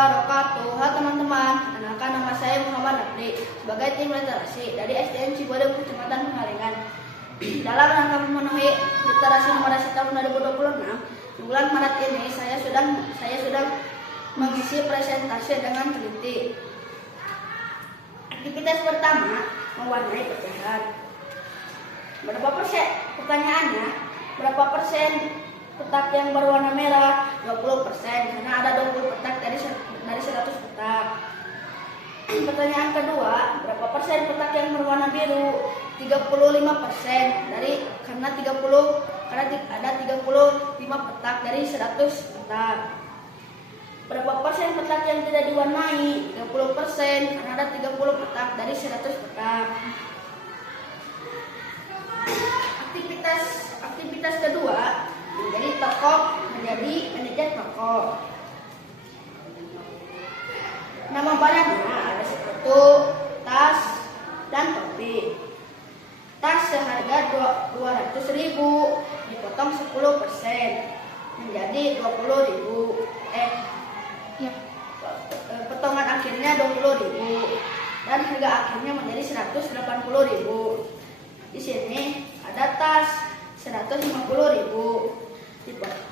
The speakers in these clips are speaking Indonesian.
wabarakatuh. Halo teman-teman, kenalkan nama saya Muhammad Abdi sebagai tim literasi dari SDN Cibolem, Kecamatan Pengalengan. Dalam rangka memenuhi literasi numerasi tahun 2026, di bulan Maret ini saya sudah mengisi presentasi dengan teliti. Aktivitas pertama mewarnai pecahan. Berapa persen? Pertanyaannya, berapa persen petak yang berwarna merah? 20%, karena ada 20 petak dari 100 petak. Pertanyaan kedua, berapa persen petak yang berwarna biru? 35%, karena ada 35 petak dari 100 petak. Berapa persen petak yang tidak diwarnai? 30%, karena ada 30 petak dari 100 petak. Aktivitas kedua, menjadi manajer toko. Nama barangnya ada sepatu, tas, dan topi. Tas seharga 200.000 dipotong 10% menjadi 20.000. Potongan akhirnya 20.000 dan harga akhirnya menjadi 180.000. Di sini ada tas 150.000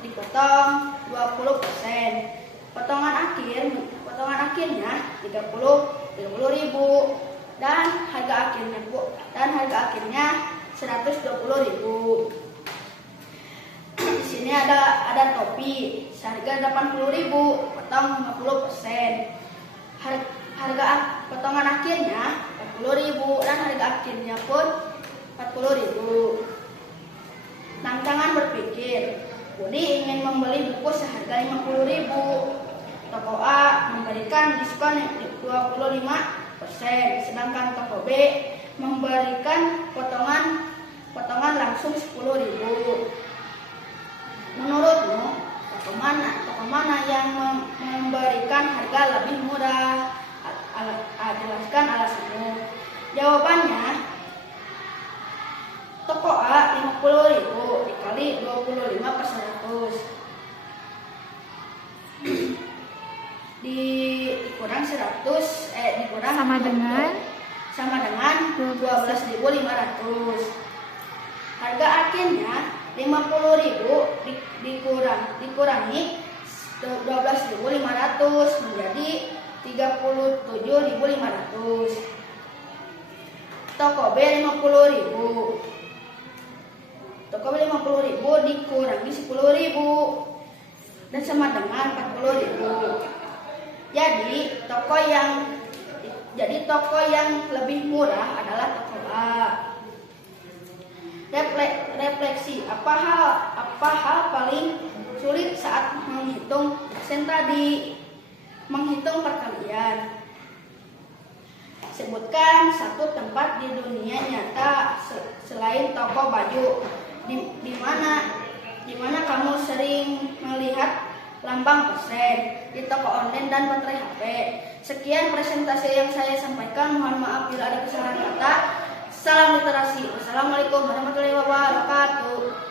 dipotong 20%. Potongan akhirnya 30.000 dan harga akhirnya 120.000. Di sini ada topi seharga 80.000 potong 50%. Harga potongan akhirnya 40.000 dan harga akhirnya pun 40.000. Tantangan berpikir. Budi ingin membeli buku seharga 50.000. Toko A memberikan diskon 25%, sedangkan toko B memberikan potongan langsung 10.000. Menurutmu, toko mana yang memberikan harga lebih murah? Jelaskan alasanmu. Jawabannya, toko A 50.000 dikali 25/100 dikurang 100 dikurang sama dengan 12.500. Harga akhirnya 50.000 dikurangi 12.500 menjadi 37.500. Toko B 50.000. Toko B 50.000 dikurangi 10.000 dan sama dengan 40.000. Jadi toko yang lebih murah adalah toko A. Refleksi, apa hal paling sulit saat menghitung persen tadi? Menghitung perkalian. Sebutkan satu tempat di dunia nyata selain toko baju di mana kamu sering melihat lambang persen. Di toko online dan baterai HP. Sekian presentasi yang saya sampaikan. Mohon maaf bila ada kesalahan kata. Salam literasi. Wassalamualaikum warahmatullahi wabarakatuh.